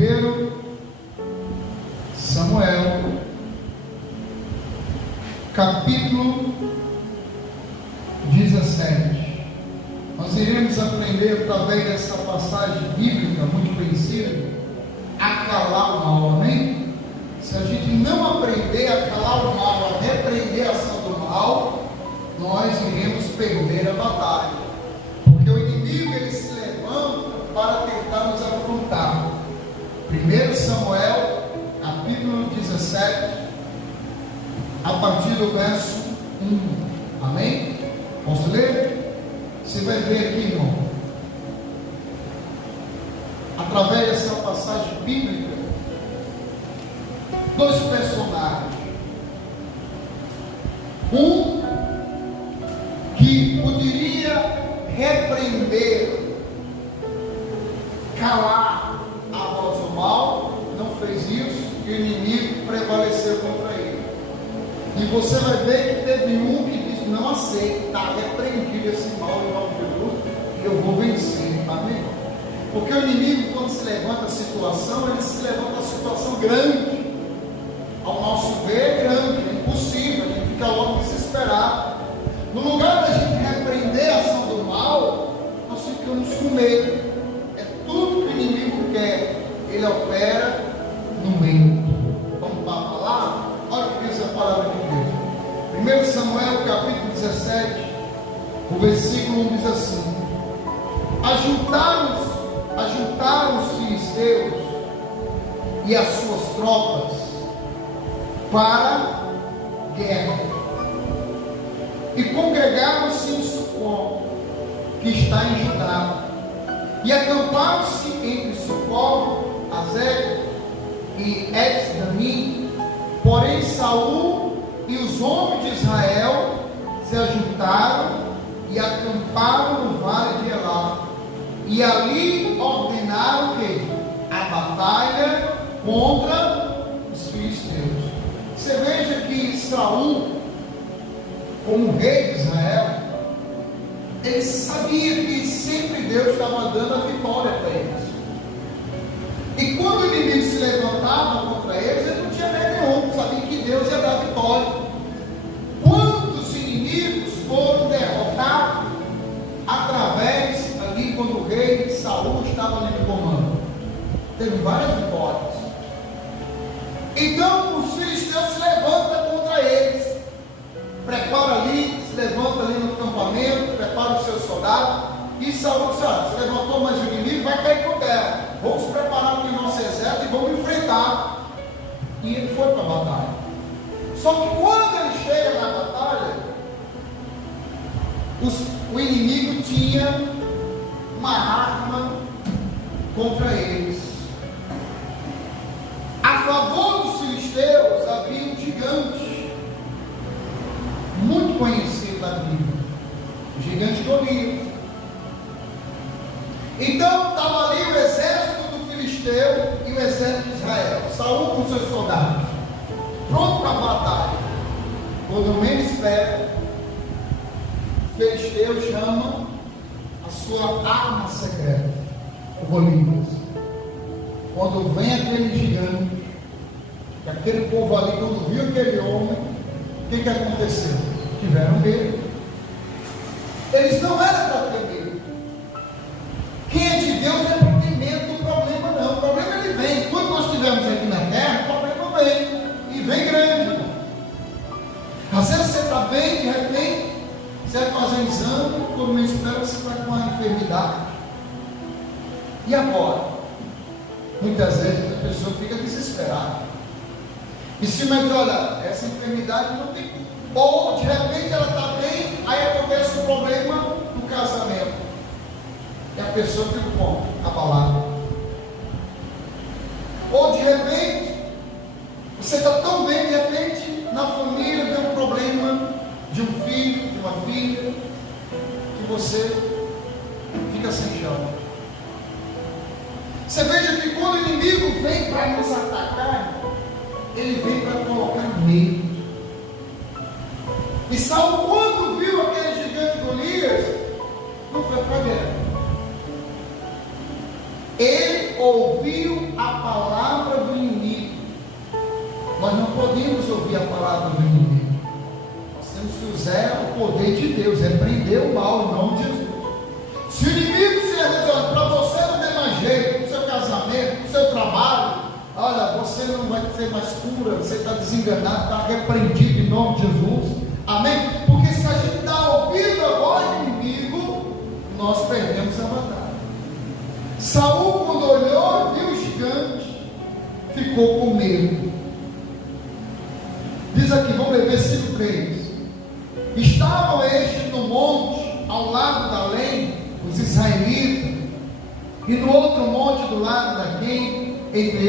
1 Samuel, capítulo 17. Nós iremos aprender através dessa passagem bíblica muito conhecida a calar o mal, amém? Se a gente não aprender a calar o mal, a repreender a ação do mal, nós iremos perder a batalha, porque o inimigo ele se levanta para tentar nos afrontar. 1 Samuel, capítulo 17, a partir do verso 1, amém? Posso ler? Você vai ver aqui, irmão, através dessa passagem bíblica, dois personagens. Um que poderia repreender, calar a voz do mal, não fez isso, e o inimigo prevaleceu contra ele. E você vai ver que teve um que disse: não aceito, está repreendido esse mal em nome de Jesus, e eu vou vencer, amém? Porque o inimigo, quando se levanta a situação, ele se levanta a situação grande. Ao nosso ver, é grande, é impossível, a gente fica logo desesperado. No lugar da gente repreender a ação do mal, nós ficamos com medo. É tudo que o inimigo quer, ele opera no meio. Vamos para a palavra? Olha o que diz a palavra de Deus. 1 Samuel capítulo 17, o versículo 1 diz assim: Ajuntaram os filisteus e as suas tropas para guerra, e congregaram-se em Sucó, que está em Judá, e acamparam-se entre Sucó, Azek e Etsdamim. Porém Saul e os homens de Israel se ajuntaram e acamparam no vale de Elá, e ali ordenaram que a batalha contra os filisteus. Você veja que Saul, como rei de Israel, ele sabia que sempre Deus estava dando a vitória para eles. E quando o inimigo se levantava contra eles, ele não tinha medo nenhum, sabia que Deus ia dar a vitória. Quantos inimigos foram derrotados através ali quando o rei Saul estava ali no comando? Teve várias vitórias. Então os filisteus se levantam contra eles, prepara ali, se levanta ali no acampamento, prepara os seus soldados, e Saul disse: olha, se levantou mais o inimigo, vai cair por terra, vamos preparar o nosso exército e vamos enfrentar. E ele foi para a batalha. Só que quando ele chega na batalha, o inimigo tinha uma arma contra eles. A favor dos filisteus havia um gigante muito conhecido da Bíblia, o gigante Golias. Então estava ali o exército do filisteu e o exército de Israel, Saul com seus soldados, pronto para a batalha. Quando menos espera, o filisteu chama a sua arma secreta, o Golias. Quando vem aquele gigante, aquele povo ali, quando viu aquele homem, o que aconteceu? Tiveram medo. Eles não eram para ter medo. Quem é de Deus não é para ter medo do problema, não. O problema ele vem. Quando nós estivermos aqui na terra, o problema vem. E vem grande. Às vezes você está bem, de repente, você vai fazer um exame, quando menos espera, você está com uma enfermidade. E agora? Muitas vezes a pessoa fica desesperada. E se mas olha, essa enfermidade não tem. Ou de repente ela está bem, aí acontece um problema no casamento. E a pessoa fica como? Abalada. Ou de repente, você está tão bem, de repente, na família vem um problema de um filho, de uma filha, que você fica sem chão. Você veja que quando o inimigo vem para nos atacar, ele vem para colocar medo. E Saul, quando viu aquele gigante Golias, não foi para a guerra. Ele ouviu a podemos ouvir a palavra do inimigo. Nós temos que usar o poder de Deus, repreender o mal em nome de Jesus. Se o inimigo se olha para você não tem mais jeito, no seu casamento, no seu trabalho, olha, você não vai ser mais cura, você está desenganado, está repreendido em nome de Jesus. Amém? Porque se a gente dá ouvido à voz do inimigo, nós perdemos a batalha. Saul, quando olhou e viu o gigante, ficou com medo. Diz aqui, vamos ler versículo 3. Estavam estes no monte, ao lado da lei, os israelitas, e no outro monte do lado daquém, entre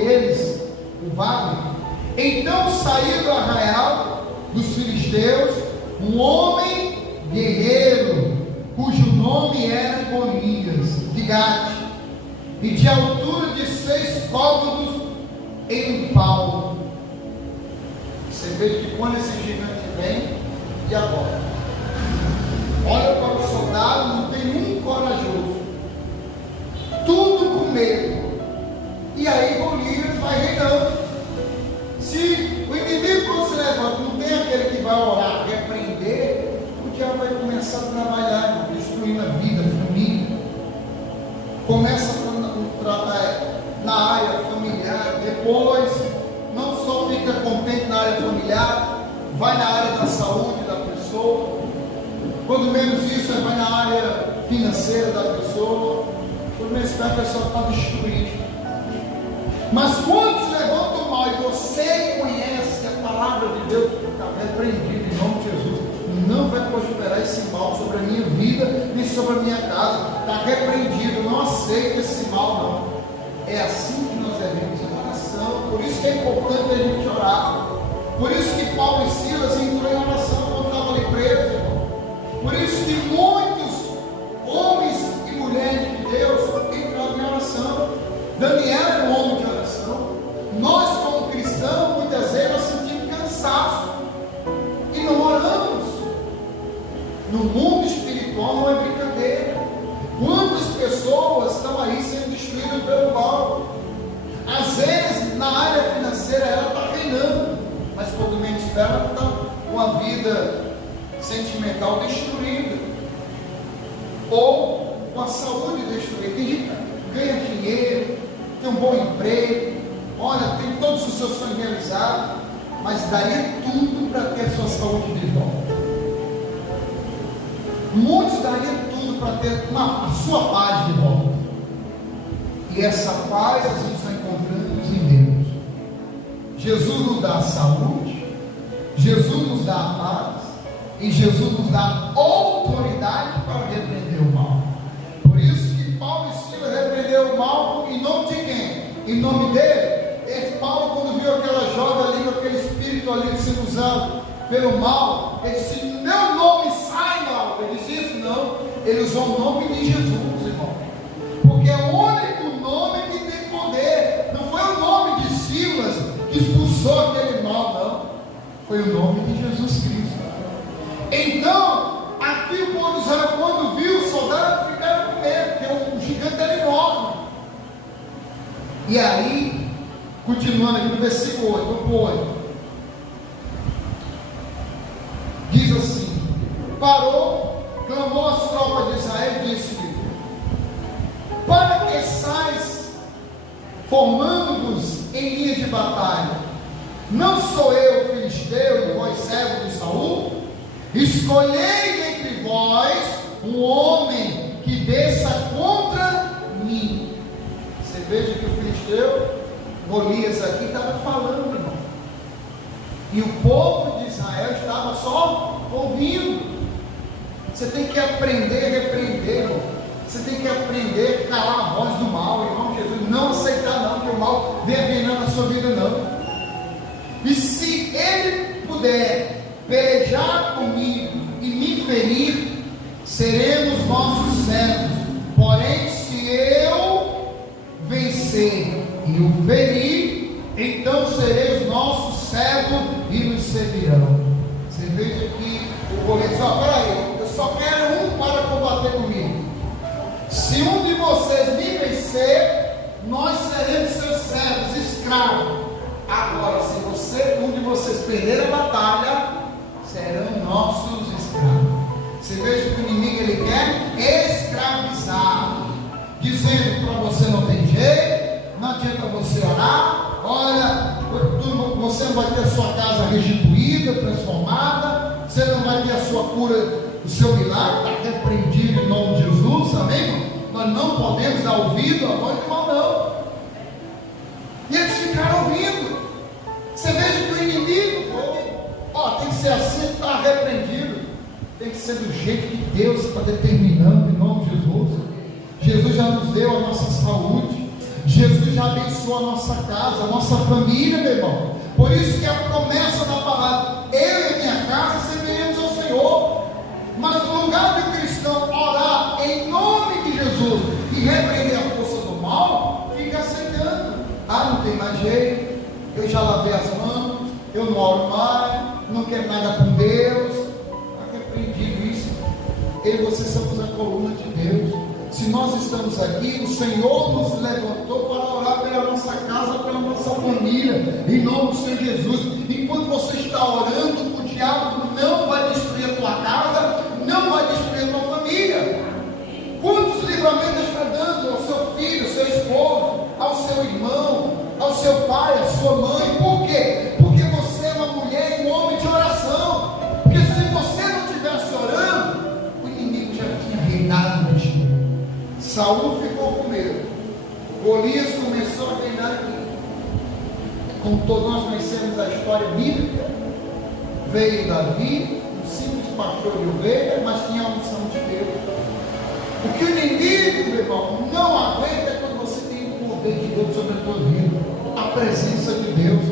eles, o vale. Então saiu do arraial dos filisteus um homem guerreiro, cujo nome era Golias, de Gate, e de altura de 6 côvados em um palmo. Você vê que quando esse gigante vem, e agora? Olha para o soldado, não tem um corajoso, tudo com medo. E aí Golias vai reinando. Se o inimigo quando se levanta, não tem aquele que vai orar, repreender, o diabo vai começar a trabalhar, destruindo a vida, a família. Começa na área familiar, depois não só fica contente na área familiar, vai na área da saúde da pessoa, quando menos isso, vai na área financeira da pessoa, quando menos a pessoa está destruída. Mas quando se levanta o mal e você conhece a palavra de Deus, está repreendido em nome de Jesus, não vai prosperar esse mal sobre a minha vida, nem sobre a minha casa, está repreendido, não aceito esse mal não. É assim que nós devemos em oração. Por isso que é importante a gente orar. Por isso que Paulo e Silas entrou em oração quando estavam ali presos, irmão. Por isso que muitos homens e mulheres de Deus entraram em oração. Daniel era um homem de oração. Nós como cristãos, muitas vezes nós sentimos cansaço e não oramos. No mundo espiritual não é brincadeira. Quantas pessoas estão aí sendo destruídas pelo mal? Às vezes na área financeira ela está reinando, mas quando menos espera ela está com a vida sentimental destruída, ou com a saúde destruída. Tem gente que ganha dinheiro, tem um bom emprego, olha, tem todos os seus sonhos realizados, mas daria tudo para ter a sua saúde de volta. Muitos dariam tudo para ter a sua paz de volta. E essa paz a gente só encontramos em Deus. Jesus nos dá a saúde, Jesus nos dá a paz, e Jesus nos dá autoridade para repreender o mal. Por isso que Paulo e Silas repreenderam o mal em nome de quem? Em nome dele. Esse Paulo, quando viu aquela jovem ali, com aquele espírito ali sendo usado pelo mal, ele disse: meu nome sai mal. Ele disse isso? Não. Ele usou o nome de Jesus, irmão, porque é o único nome que tem poder. Não foi o nome de Silas que expulsou aquele mal, não, foi o nome de Jesus Cristo. Então aqui o povo de Israel, quando viu os soldados, ficaram com medo, porque o gigante era enorme. E aí, continuando aqui no versículo 8, vamos para 8. Diz assim: parou, clamou as tropas de Israel e disse-lhe: para que sais formando-vos em linha de batalha? Não sou eu filisteu e vós servo de Saul? Escolhei entre vós um homem que desça contra mim. Você veja que o filisteu, Golias aqui, estava falando, irmão, e o povo de Israel estava só ouvindo. Você tem que aprender a repreender, irmão. Você tem que aprender a calar a voz do mal, irmão Jesus. Não aceitar não, que o mal venha reinando na sua vida, não. E se ele puder pelejar comigo e me ferir, seremos nossos servos. Porém, se eu vencer e o ferir, então serei os nossos servos e nos servirão. Você veja que o Golias diz: peraí, eu só quero um para combater comigo. Se um de vocês me vencer, nós seremos seus servos, escravos. Agora, onde vocês perderem a batalha, serão nossos escravos. Você veja que o inimigo ele quer escravizar, dizendo para você não tem jeito, não adianta você orar, olha, você não vai ter a sua casa restituída, transformada, você não vai ter a sua cura, o seu milagre, está repreendido em nome de Jesus, amém? Nós não podemos dar ouvido à voz do mal, não. E eles ficaram ouvindo. Você veja que o inimigo tem que ser assim, está repreendido. Tem que ser do jeito que Deus está determinando em nome de Jesus. Jesus já nos deu a nossa saúde, Jesus já abençoou a nossa casa, a nossa família, meu irmão. Por isso que a promessa da palavra, eu e minha casa serviremos ao Senhor. Mas no lugar do cristão orar em nome de Jesus e repreender a força do mal, fica aceitando. Não tem mais jeito, eu já lavei as mãos, eu não oro mais, não quero nada com Deus. Está repreendido isso. Eu e você somos a coluna de Deus. Se nós estamos aqui, o Senhor nos levantou para orar pela nossa casa, pela nossa família, em nome do Senhor Jesus. Enquanto você está orando, o diabo não vai destruir a tua casa, não vai destruir a tua família. Quantos livramentos está dando ao seu filho, ao seu esposo, ao seu irmão, ao seu pai, à sua mãe? Por quê? Porque você é uma mulher e um homem de oração. Porque se você não estivesse orando, o inimigo já tinha reinado neste mundo. Saul ficou com medo, Golias começou a reinar aqui. Como todos nós conhecemos a história bíblica, veio Davi, um simples pastor de ovelha, mas tinha a unção de Deus. O que o inimigo, meu irmão, não aguenta é quando você tem o poder de Deus sobre a tua vida, a presença de Deus.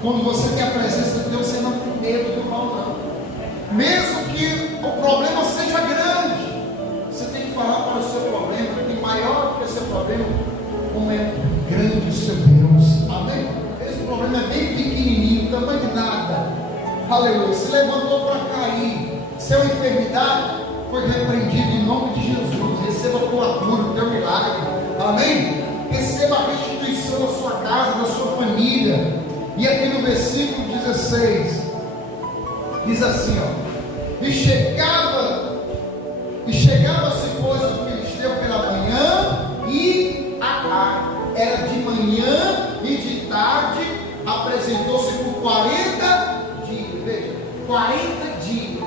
Quando você tem a presença de Deus, você não tem medo do mal, não. Mesmo que o problema seja grande, você tem que falar para o seu problema, que maior que o seu problema, como é grande o seu Deus. Amém? Esse problema é bem pequenininho, tamanho de nada. Aleluia. Se levantou para cair, seu enfermidade foi repreendido em nome de Jesus. Receba a tua cura, o teu milagre. Amém? Receba a restituição da sua casa, da sua família. E aqui no versículo 16 diz assim, e chegava-se, pois, o filisteu pela manhã e à tarde. Era de manhã e de tarde. Apresentou-se por 40 dias. Veja, 40 dias.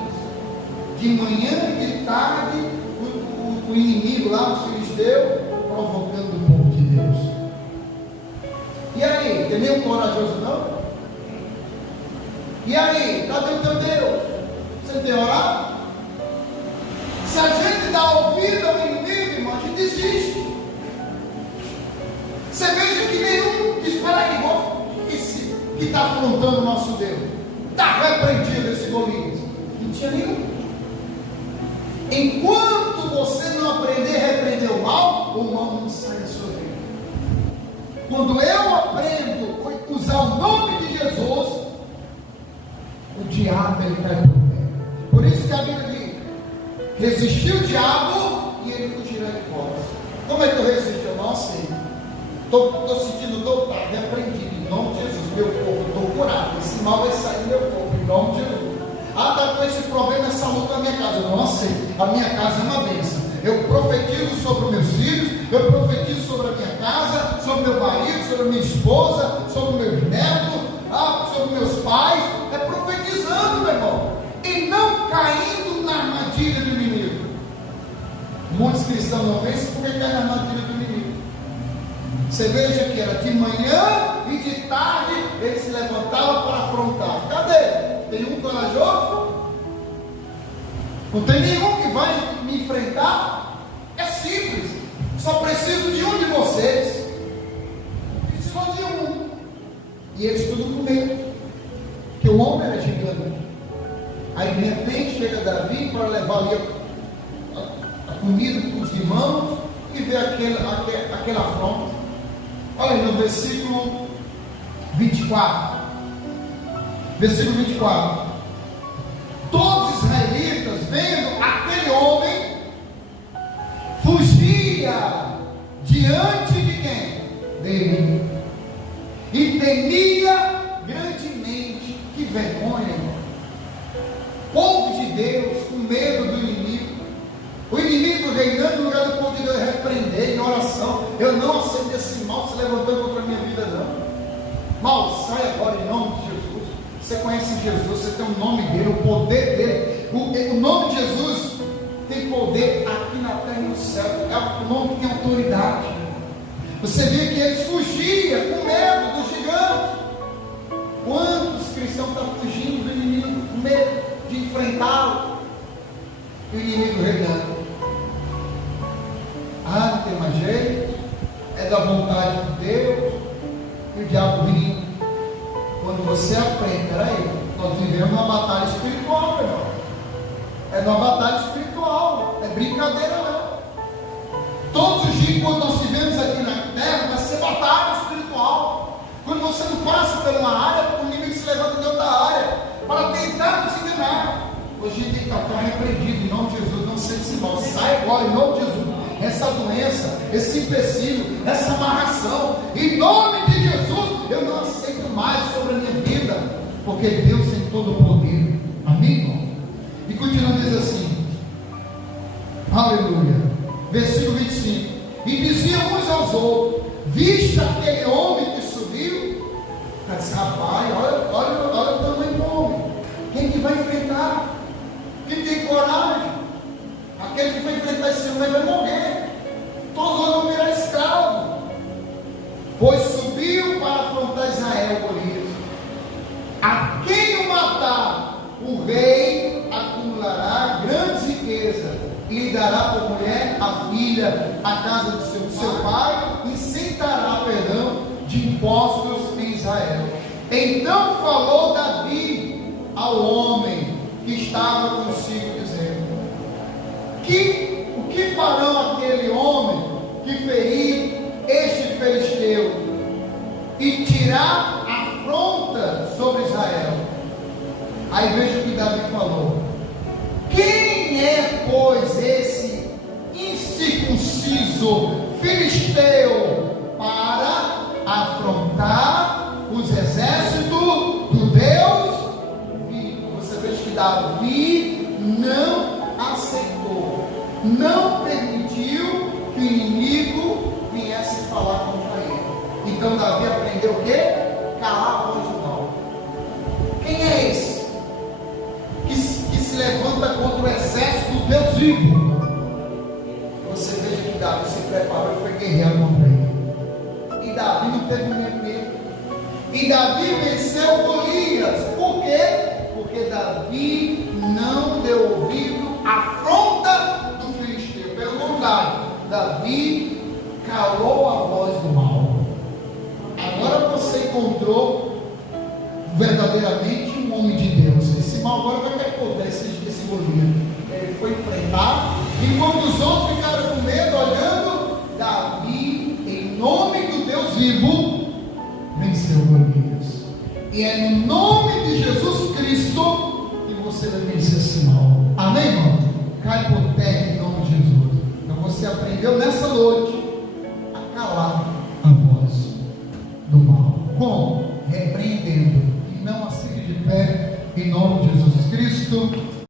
De manhã e de tarde, o inimigo lá, o filisteu, provocando o povo de Deus. E aí, tem nenhum corajoso não? E aí, cadê o teu Deus? Você tem orado? Se a gente dá ouvido ao inimigo, irmão, a gente desiste. Você veja que nenhum que está afrontando o nosso Deus, está repreendido esse Golias. Não tinha nenhum. Enquanto você não aprender a repreender o mal não sai da sua vida. Quando eu aprendo a usar o nome de Jesus, o diabo ele cai por terra. Por isso que a Bíblia diz: resistir o diabo e ele fugirá de vós. Como é que eu resisto? Eu não sei. Estou sentindo dor, está repreendido em nome de Jesus. Meu corpo, estou curado. Esse mal vai sair do meu corpo em nome de Jesus. Está com esse problema, essa luta na minha casa. Eu não aceito. A minha casa é uma bênção. Eu profetizo sobre os meus filhos, eu profetizo sobre a minha casa, sobre meu marido, sobre a minha esposa, sobre meus netos, sobre meus pais. É profetizando, meu irmão, e não caindo na armadilha do inimigo. Muitos cristãos não vencem porque caem na armadilha do inimigo. Você veja que era de manhã e de tarde ele se levantava para afrontar. Cadê? Tem um corajoso? Não tem nenhum que vai me enfrentar? É simples. Só preciso de um de vocês. Só de um. E eles tudo com medo. Porque o homem era gigante. Aí de repente chega Davi para levar ali a comida para os irmãos e vê aquela afronta. Olha aí no versículo 24. Versículo 24. Todos os israelitas, vendo aquele homem, fugia diante de quem? Dele. E temia grandemente. Que vergonha, irmão. Povo de Deus com medo do inimigo. O inimigo reinando no lugar do povo de Deus, repreender em oração. Eu não aceito esse mal se levantando contra a minha vida, não. Mal, sai agora em nome de Jesus. Você conhece Jesus, você tem o nome dele, o poder dele. O nome de Jesus tem poder aqui na terra e no céu. É o nome que tem autoridade. Você viu que eles fugiam com medo do gigante. Quantos cristãos estão fugindo do inimigo, com medo de enfrentá-lo? E o inimigo reinando. Não tem mais jeito, é da vontade de Deus, e o diabo vindo. Quando você aprende, peraí, nós vivemos uma batalha espiritual, meu irmão. É uma batalha espiritual, é brincadeira não. Todos os dias, quando nós vivemos aqui na terra, vai ser batalha espiritual. Quando você não passa por uma área, o inimigo se levanta de outra área para tentar nos enganar. Hoje a gente tem que estar repreendido em nome de Jesus. Não seja esse mal, sai agora em nome de Jesus. Essa doença, esse empecilho, essa amarração, em nome de Jesus, eu não aceito mais sobre a minha vida, porque Deus tem todo o poder. Amém, irmão? E continuando, diz assim, aleluia, versículo 25: e diziam uns aos outros: viste aquele homem que subiu? Ela disse: rapaz, olha o tamanho do homem. Quem que vai enfrentar? Quem tem coragem? Aquele que vai enfrentar esse homem vai morrer. Todos vão virar escravos. Pois subiu para afrontar Israel, Golias. A quem o matar, o rei acumulará grandes riquezas e lhe dará por mulher a filha, a casa do seu pai, e sentará perdão de impostos em Israel. Então falou Davi ao homem que estava consigo, dizendo: o que farão aquele homem que ferir este filisteu e tirar afronta sobre Israel? Aí veja o que Davi falou: quem é, pois, esse incircunciso filisteu para afrontar os exércitos do Deus vivo? Você veja que Davi não aceitou, não permitiu que o inimigo viesse falar contra ele. Então Davi aprendeu o quê? Calar a voz do mal. Quem é esse que se levanta contra o exército do Deus vivo? Você veja que Davi se preparou e foi guerrear contra ele. E Davi não teve medo. E Davi venceu Golias. Por quê? Porque Davi não deu ouvido à afronta do filisteu. Pelo contrário, Davi calou a voz do mal. Agora você encontrou verdadeiramente um homem de Deus. Esse mal agora vai ter poder, esse Golias. Ele foi enfrentar, e quando os outros ficaram com medo, olhando, Davi, em nome do Deus vivo, venceu Golias. E é no nome de Jesus Cristo que você vai vencer esse mal. Amém, irmão? Cai por terra em nome de Jesus. Então você aprendeu nessa noite a calar a voz do mal. Como? Repreendendo. E não assim de pé, em nome de Jesus Cristo.